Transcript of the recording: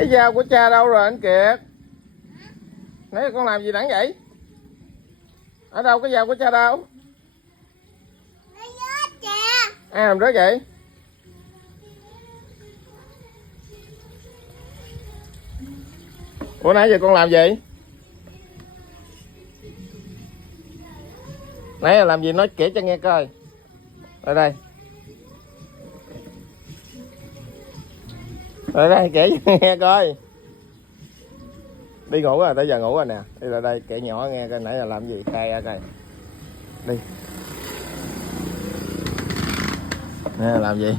Cái dao của cha đâu rồi anh Kiệt? Nãy con làm gì nãy vậy? Ở đâu cái dao của cha đâu? Ai làm rớt vậy? Ủa nãy giờ con làm gì? Nãy giờ làm gì nói kể cho nghe coi. Ở đây. Ở đây kể cho nghe coi. Đi ngủ rồi, tới giờ ngủ rồi nè. Đi lại đây kể nhỏ nghe coi nãy giờ làm gì, khai ra coi. Đi. Nè làm gì?